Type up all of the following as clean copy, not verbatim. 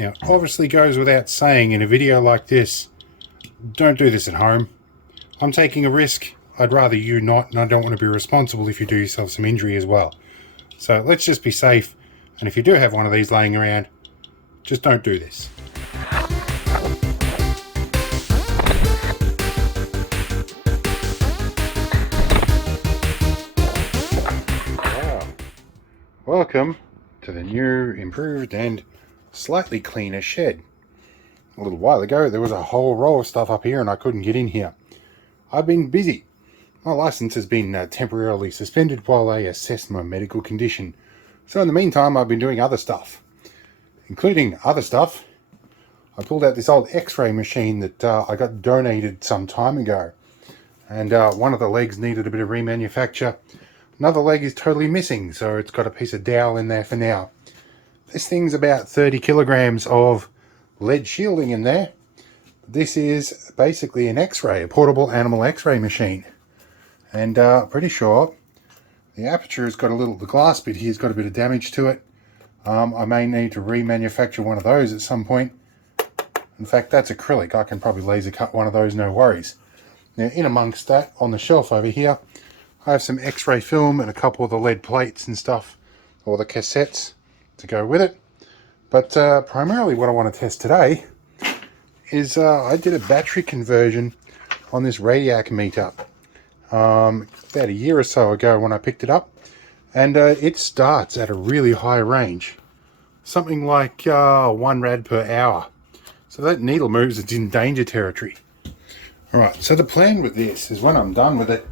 Now, obviously goes without saying in a video like this, don't do this at home. I'm taking a risk. I'd rather you not, and I don't want to be responsible if you do yourself some injury as well. So let's just be safe, and if you do have one of these laying around, just don't do this. Welcome to the new, improved and slightly cleaner shed. A little while ago there was a whole row of stuff up here and I couldn't get in here. I've been busy. My license has been temporarily suspended while they assess my medical condition. So in the meantime I've been doing other stuff. Including other stuff, I pulled out this old Xray machine that I got donated some time ago. And one of the legs needed a bit of remanufacture. Another leg is totally missing, so it's got a piece of dowel in there for now. This thing's about 30 kilograms of lead shielding in there. This is basically an Xray, a portable animal Xray machine. And pretty sure the aperture has got the glass bit here's got a bit of damage to it. I may need to remanufacture one of those at some point. In fact, that's acrylic. I can probably laser cut one of those, no worries. Now, in amongst that, on the shelf over here, I have some Xray film and a couple of the lead plates and stuff, or the cassettes to go with it. But primarily what I want to test today is I did a battery conversion on this Radiacmeter about a year or so ago when I picked it up, and it starts at a really high range, something like 1 rad per hour. So that needle moves, it's in danger territory. Alright, so the plan with this is when I'm done with it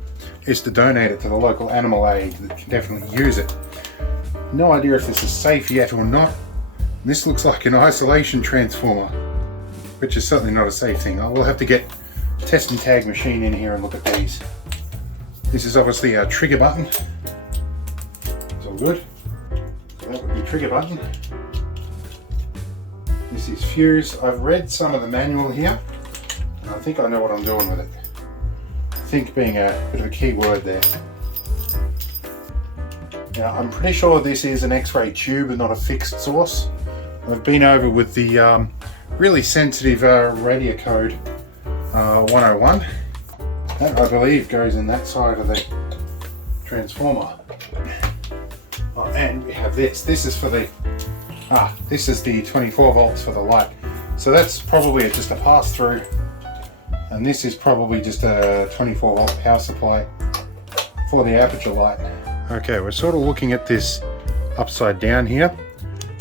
is to donate it to the local animal aid that can definitely use it. No idea if this is safe yet or not. This looks like an isolation transformer, which is certainly not a safe thing. I will have to get a test and tag machine in here and look at these. This is obviously our trigger button. It's all good. So that would be trigger button. This is fuse. I've read some of the manual here, and I think I know what I'm doing with it. Think being a bit of a key word there. Now I'm pretty sure this is an Xray tube and not a fixed source. I've been over with the really sensitive Radiacode 101. That I believe goes in that side of the transformer. Oh, and we have this. This is for the this is the 24 volts for the light. So that's probably just a pass through. And this is probably just a 24 volt power supply for the aperture light. Okay, we're sort of looking at this upside down here.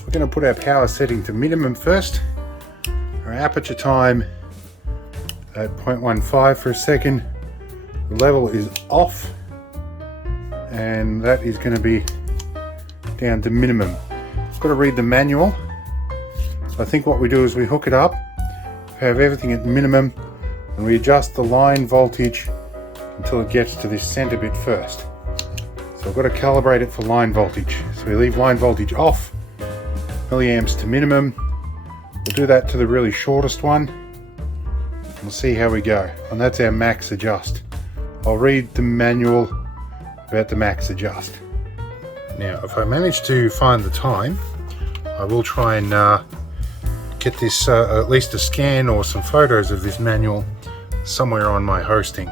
We're going to put our power setting to minimum first. Our aperture time at 0.15 for a second. The level is off, and that is going to be down to minimum. I've got to read the manual. So I think what we do is we hook it up, have everything at minimum, and we adjust the line voltage until it gets to this center bit first. So I've got to calibrate it for line voltage. So we leave line voltage off, milliamps to minimum. We'll do that to the really shortest one. We'll see how we go. And that's our max adjust. I'll read the manual about the max adjust. Now, if I manage to find the time, I will try and get this, at least a scan or some photos of this manual somewhere on my hosting.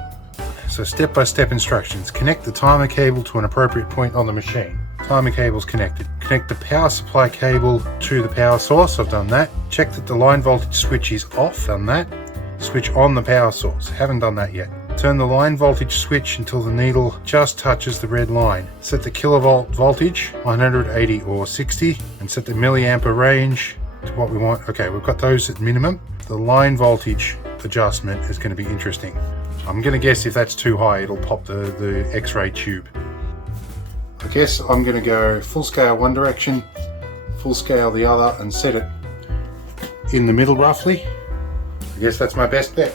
So step-by-step instructions. Connect the timer cable to an appropriate point on the machine. Timer cable's connected. Connect the power supply cable to the power source. I've done that. Check that the line voltage switch is off. Done that. Switch on the power source. Haven't done that yet. Turn the line voltage switch until the needle just touches the red line. Set the kilovolt voltage, 180 or 60, and set the milliampere range to what we want. Okay, we've got those at minimum. The line voltage adjustment is going to be interesting. I'm going to guess if that's too high, it'll pop the Xray tube. I guess I'm going to go full scale one direction, full scale the other, and set it in the middle roughly. I guess that's my best bet.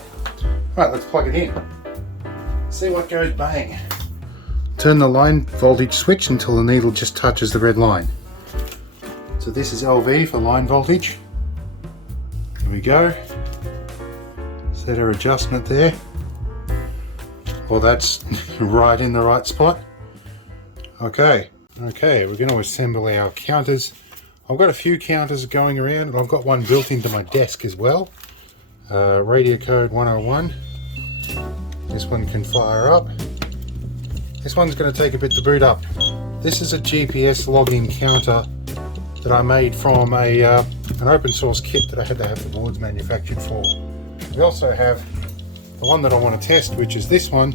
Alright, let's plug it in. See what goes bang. Turn the line voltage switch until the needle just touches the red line. So this is LV for line voltage. There we go. Set our adjustment there. Well, that's right in the right spot. Okay, we're going to assemble our counters I've got a few counters going around, and I've got one built into my desk as well. Radiacode 101. This one can fire up. This one's going to take a bit to boot up. This is a GPS logging counter that I made from an open source kit that I had to have the boards manufactured for. We also have the one that I want to test, which is this one.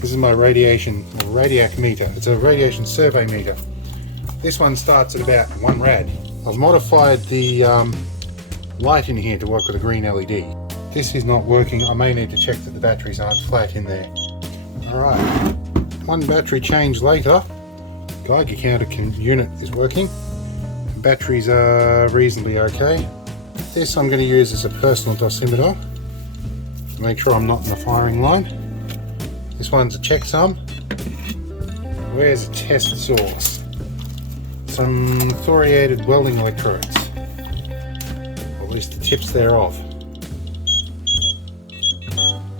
This is my Radiacmeter. It's a radiation survey meter. This one starts at about 1 rad. I've modified the light in here to work with a green LED. This is not working. I may need to check that the batteries aren't flat in there. Alright, one battery change later. Geiger counter unit is working. Batteries are reasonably okay. This I'm going to use as a personal dosimeter to make sure I'm not in the firing line. This one's a checksum. Where's a test source? Some thoriated welding electrodes, or at least the tips thereof.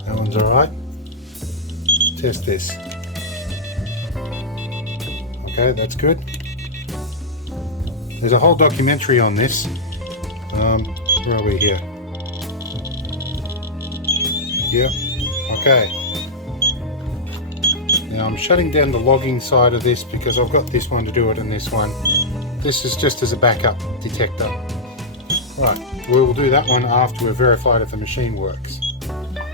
That one's alright. Test this. Okay, that's good. There's a whole documentary on this. Where are we here? Yeah, okay. Now I'm shutting down the logging side of this because I've got this one to do it and this one. This is just as a backup detector. Right, we will do that one after we've verified if the machine works.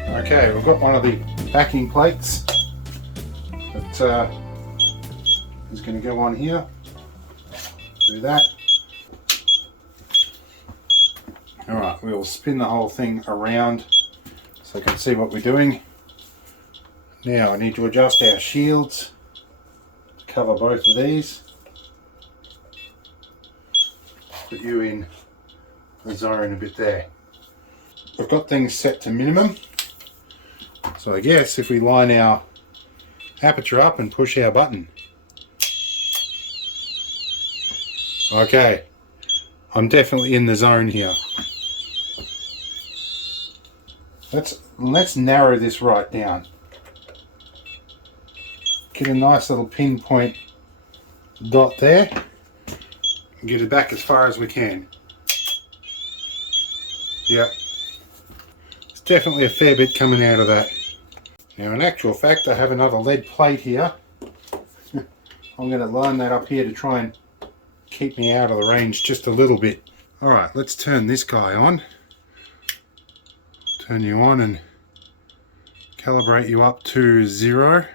Okay, we've got one of the backing plates that is going to go on here. Do that. Alright, we will spin the whole thing around so I can see what we're doing. Now I need to adjust our shields to cover both of these. Put you in the zone a bit there. We've got things set to minimum. So I guess if we line our aperture up and push our button. Okay, I'm definitely in the zone here. Let's narrow this right down. Get a nice little pinpoint dot there. And get it back as far as we can. Yep. There's definitely a fair bit coming out of that. Now in actual fact I have another lead plate here. I'm going to line that up here to try and keep me out of the range just a little bit. Alright, let's turn this guy on. Turn you on and calibrate you up to 0.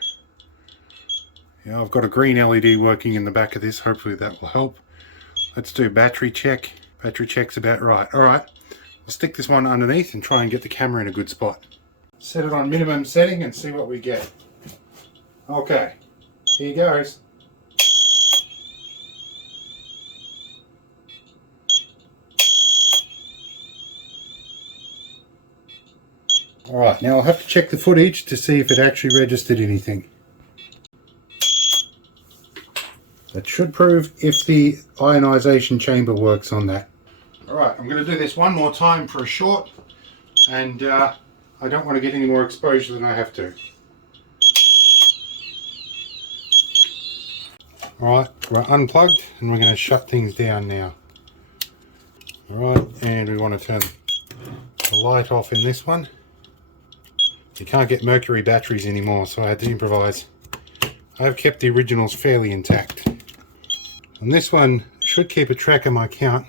Yeah, I've got a green LED working in the back of this. Hopefully that will help. Let's do battery check. Battery check's about right. Alright, I'll stick this one underneath and try and get the camera in a good spot. Set it on minimum setting and see what we get. Okay, here goes. Alright, now I'll have to check the footage to see if it actually registered anything. That should prove if the ionization chamber works on that. Alright, I'm going to do this one more time for a short, and I don't want to get any more exposure than I have to. Alright, we're unplugged and we're going to shut things down now. Alright, and we want to turn the light off in this one. You can't get mercury batteries anymore, so I had to improvise. I have kept the originals fairly intact. And this one should keep a track of my count.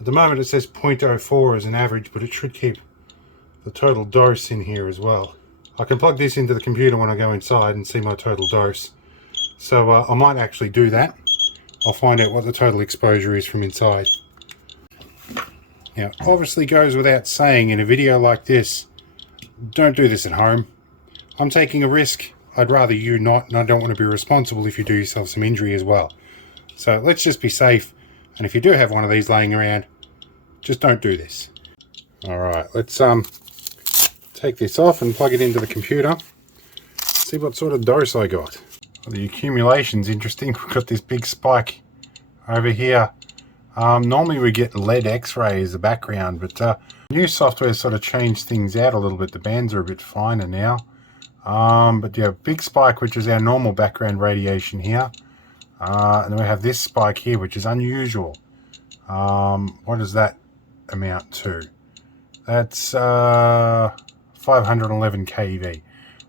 At the moment it says 0.04 as an average, but it should keep the total dose in here as well. I can plug this into the computer when I go inside and see my total dose. So I might actually do that. I'll find out what the total exposure is from inside. Now, it obviously goes without saying in a video like this, don't do this at home. I'm taking a risk. I'd rather you not, and I don't want to be responsible if you do yourself some injury as well. So let's just be safe, and if you do have one of these laying around, just don't do this. Alright, let's take this off and plug it into the computer. See what sort of dose I got. Well, the accumulation's interesting. We've got this big spike over here. Normally we get lead X-ray as the background, but new software sort of changed things out a little bit. The bands are a bit finer now. But yeah, big spike, which is our normal background radiation here. And then we have this spike here, which is unusual. What does that amount to? That's 511 keV.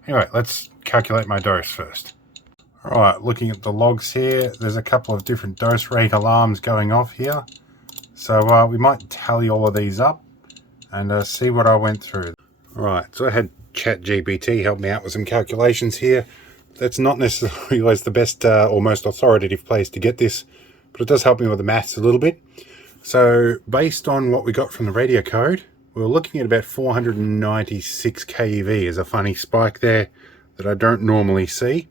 Anyway, let's calculate my dose first. Alright, looking at the logs here, there's a couple of different dose rate alarms going off here. So we might tally all of these up and see what I went through. Alright, so I had ChatGPT help me out with some calculations here. That's not necessarily always the best or most authoritative place to get this, but it does help me with the maths a little bit. So based on what we got from the Radiacode, we were looking at about 496 keV as a funny spike there that I don't normally see.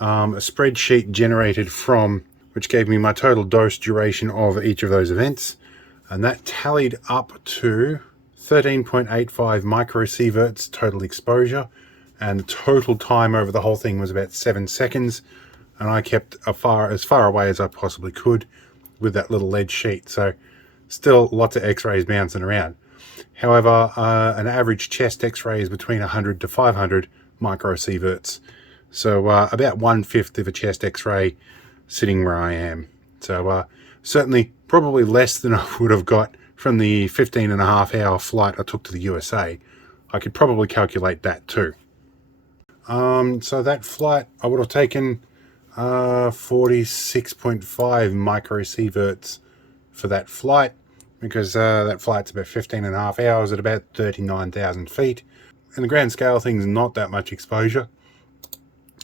A spreadsheet generated from, which gave me my total dose duration of each of those events, and that tallied up to 13.85 microsieverts total exposure, and the total time over the whole thing was about 7 seconds, and I kept as far away as I possibly could with that little lead sheet. So still lots of X-rays bouncing around. However, an average chest X-ray is between 100 to 500 microsieverts. So about 1/5 of a chest X-ray sitting where I am. So certainly probably less than I would have got from the 15.5-hour flight I took to the USA. I could probably calculate that too. So that flight, I would have taken 46.5 microsieverts for that flight, because that flight's about 15.5 hours at about 39,000 feet. In the grand scale, things not that much exposure.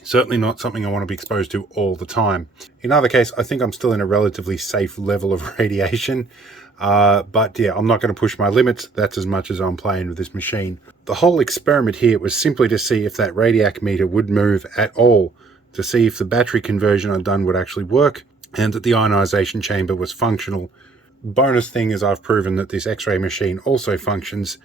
Certainly not something I want to be exposed to all the time. In either case, I think I'm still in a relatively safe level of radiation. But yeah, I'm not going to push my limits. That's as much as I'm playing with this machine. The whole experiment here was simply to see if that Radiacmeter would move at all, to see if the battery conversion I'd done would actually work, and that the ionization chamber was functional. Bonus thing is I've proven that this X-ray machine also functions.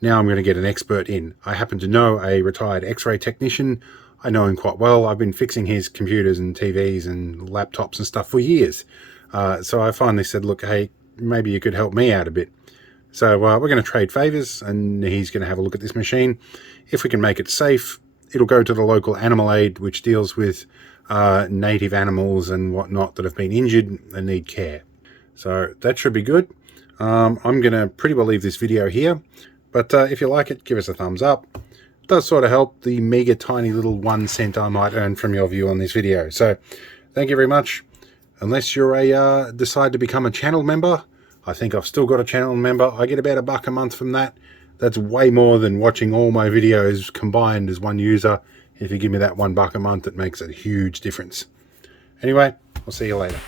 Now I'm going to get an expert in. I happen to know a retired X-ray technician. I know him quite well. I've been fixing his computers and TVs and laptops and stuff for years. So I finally said, look, hey, maybe you could help me out a bit. So we're going to trade favors, and he's going to have a look at this machine. If we can make it safe, it'll go to the local animal aid, which deals with native animals and whatnot that have been injured and need care. So that should be good. I'm going to pretty well leave this video here, but if you like it, give us a thumbs up. It does sort of help the mega tiny little 1 cent I might earn from your view on this video. So thank you very much. Unless you're decide to become a channel member, I think I've still got a channel member. I get about $1 a month from that. That's way more than watching all my videos combined as one user. If you give me that $1 a month, it makes a huge difference. Anyway, I'll see you later.